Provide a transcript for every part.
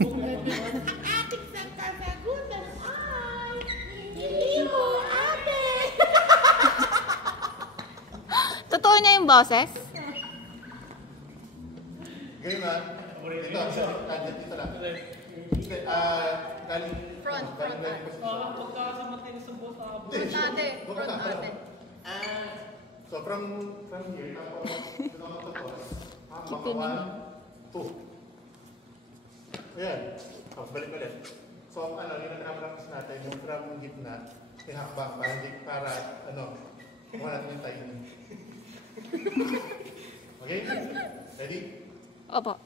ating sasagutan ay hindi mo ate. Totoo niya yung boses? Ganyan na. Dito, dito lang. Front ate. Front ate. So from here, tapos mga 1, 2. Ayan. Balik ulit. So yung nakapractice natin, yung from gitna, ihakbang para kuha natin yung timing. Okay? Ready? Opo.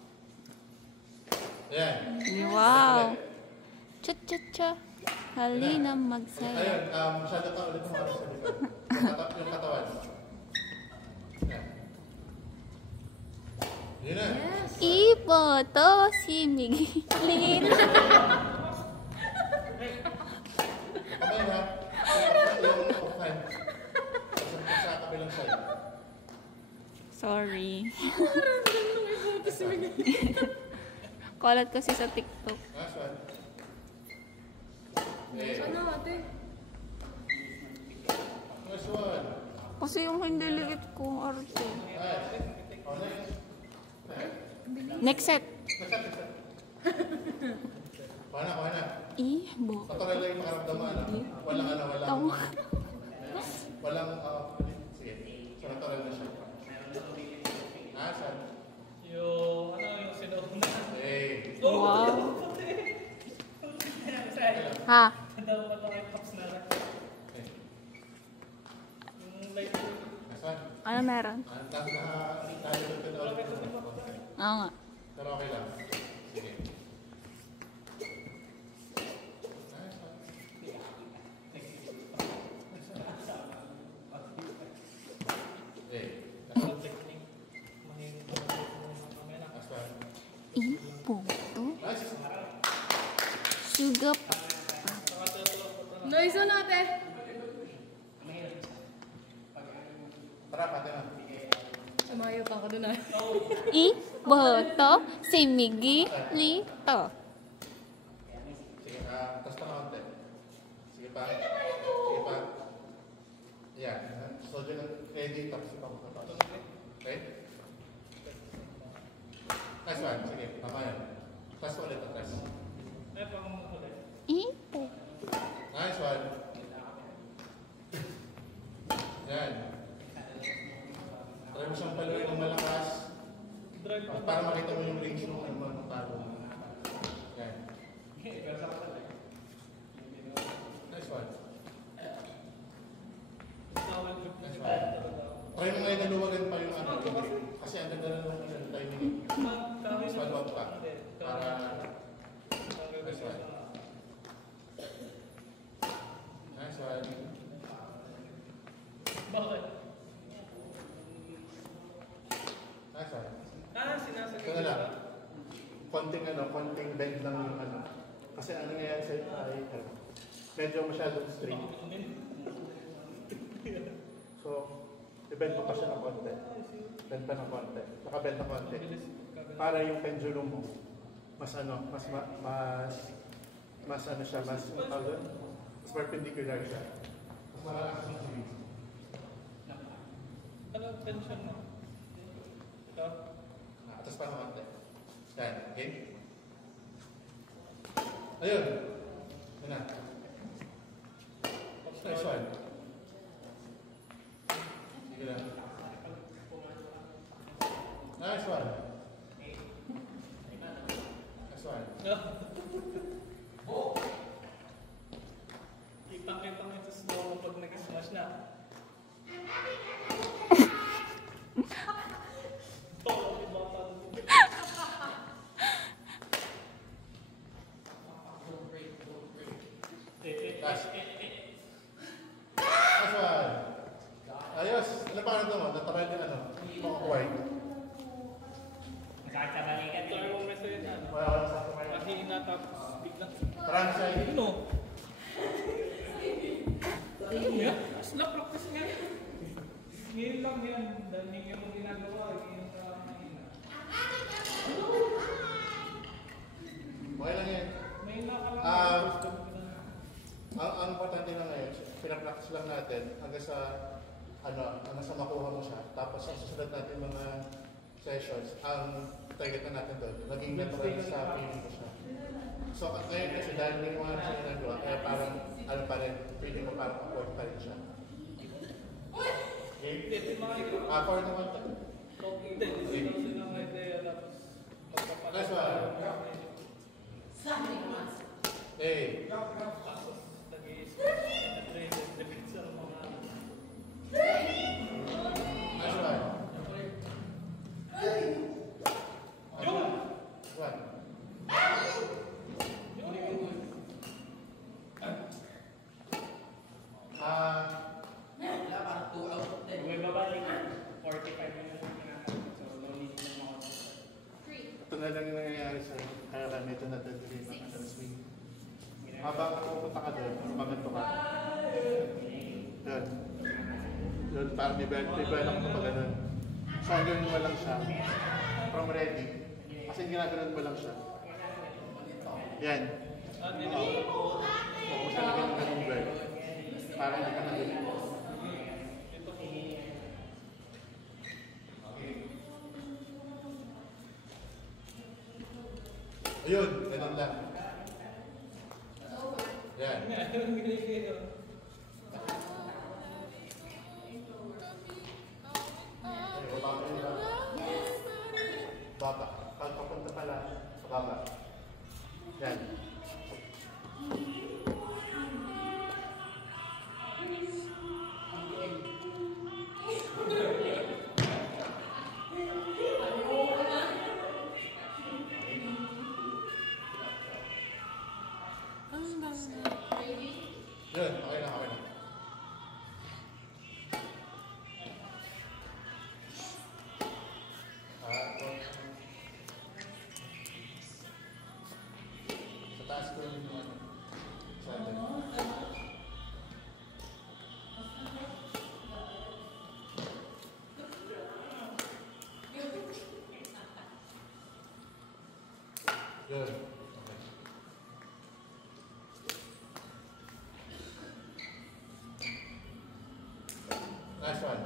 Ayan. Wow. Cha-cha-cha. Halina magsaya. Ayun, masyado ka ulit mga sa likod. Yung katawan. Ayan. Yun na. Iboto si Miguelin. Kamay ha. Yung offline. Sa kabilang side. Sorry. Kalat kasi sa TikTok. Last one. Sana ate. Last one. Kasi yung hindi liit ko, arte. Next set. Kuha na. Ibo. Natural lang yung makaramdaman. Walang, sige. So natural na siya. Saan? Yung sinuuna. Hey. Wow. Ha? Dalawa lang yung pops na lang. Yung light. Saan? Ano meron? Oo nga. Pero okay lang. Sige. Iboto. Sugar. Noise on ate. Tara, pati na. Amayo pa ako dun ah. Iboto si Miguelito. Sige, tapos na konti. Sige pa. Sige pa. Yan. So, dyan ready, tapos ipang tapos. Okay? Nice one. Sige, tama yan. Tapos ulit, atras. Ibo. Nice one. Yan. Try mo siyang paluin ng malakas. Para makita mo yung range ng talo. Yan. Nice one. Nice one. Try mo ngayon na luwagan pa yung kasi ang ganda na ng timing. Mas maluwag pa. Para nice one. Nice one. Bakit? Nice one. Sinasagot. Ito na lang. Konting bend lang yung Kasi nangyayari sa medyo masyadong straight. So, i-bend mo pa siya ng konti. Bend pa ng konti. Naka-bend ng konti. Para yung pendulum mo, mas perpendicular siya. Mas malakas yung swing. Ano tension mo? Ito? Atas pa ng konti. Yan. Okay? Ayun. Yan na. Nice one. Sige lang. Nice one. Nice one. Kita mo ito slow pag nag-smash na. Last. Nice one. Ayos. Ano pa rin mo? Natural yung white. Try mo message na. Wala sa kumain. Mahina tapos biglang. Transide. Ano? Ayun nga. Slap practice nga yan. Ngayon lang yan. Dahil ngayon mo ginagawa. Ngayon ka mahina. Okay lang yan. May nakalang. Ang importante na ngayon, pinapractice lang natin hanggang sa makuha mo siya. Tapos ang susunod natin mga sessions, ang target na natin doon, maging natural sa feeling mo siya. So ngayon kasi dahil may mga siya ginagawa, kaya parang pa rin, feeling mo parang awkward pa rin siya. Okay? For the one time. Last one. Hey. Last one. May babalik 45 minutes na kinakain. So, no need na mga Ito na lang yung nangyayari sa'yo. Kaya kami ito natagulin ng Adam's Wing. Habang pupunta ka doon, maganto ka. Yun. Yun, parang may belak mo pa ganun. So, hanggang mo lang siya. From ready. Kasi ginaganon mo lang siya. Yan. Huwag mo siya lagyan ng ganung belt. Para hindi ka nagulit. Ayun, ganun lang. Yan. Baba. Pagpapunta pala sa baba. Yan. Yun, okay na, okay na. Sa taas ko yung sa atin. Yun. Last one.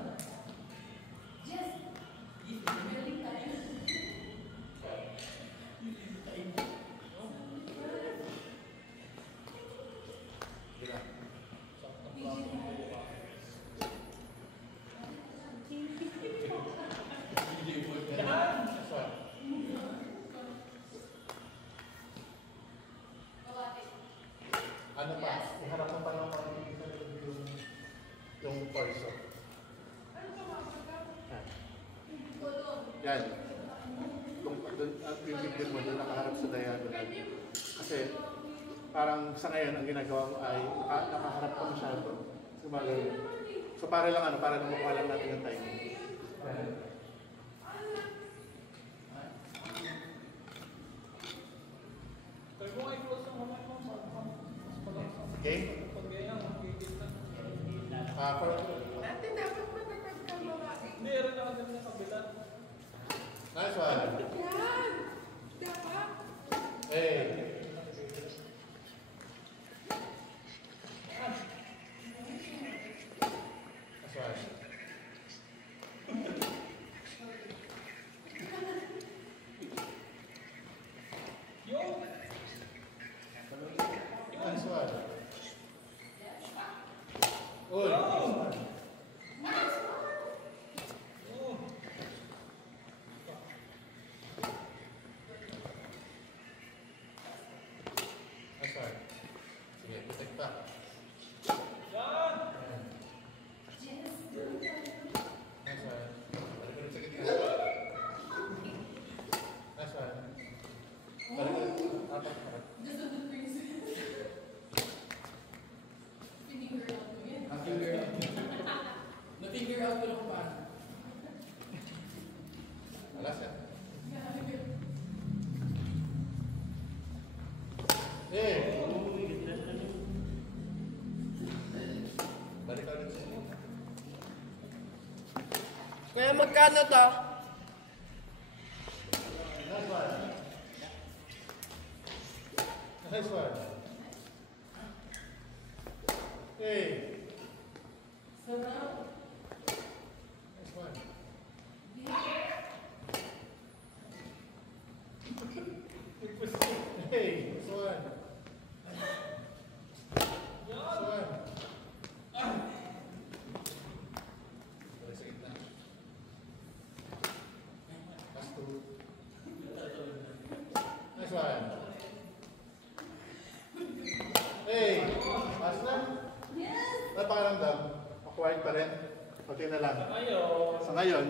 Diba? Last one. Ano pa? Iharap mo pa lang yung torso. Yan. Yung bibig mo doon nakaharap sa diagonal. Kasi parang sa ngayon ang ginagawa mo ay nakaharap ka masyado. So para lang para lang makuha lang natin yung timing. Okay? Ate, dapat matapag ka babae. Hindi, rin nakaganda sa kabila. Nice one. Yan! Dapat. Hey. That's right. Yo! Nice one. Uy. That's right. Sige, putik pa. Nice one. Balik ulit sa gitna. Nice one. Balik ulit. Apat. Na-figure out ko lang paano. Alas yan. Eh! Balik ka ulit sa inyo. Kaya magkano to? Nice one. Nice one. Hey. Nice one. Hey, nice one. Nice one. Last two. Nice one. Hey, last na? Yes. Ano pakiramdam? Acquired pa rin? Pati na lang. Ayun. Sa ngayon,